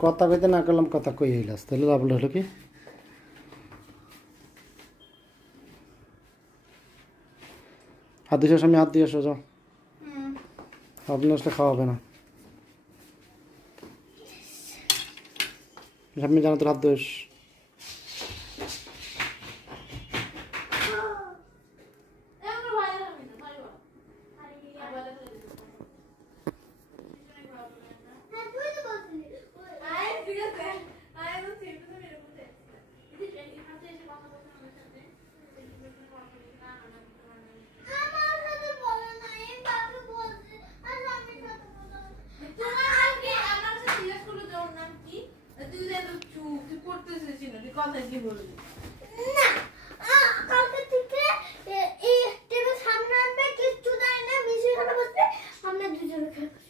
কথা কইতে না করলাম কথা কই হইলাস তাহলে লাভ হলো কি হাত দিয়ে সামনে হাত দিয়ে আসো যাও আপনি আসলে খাওয়া হবে না সামনে জানো তোর হাত দোষ কথা কি বলবি না কালকে থেকে এই টেবিল সামনে আনবে কিছু দেয় না মিশে খাবে বসবে আমরা দুজনে খাবো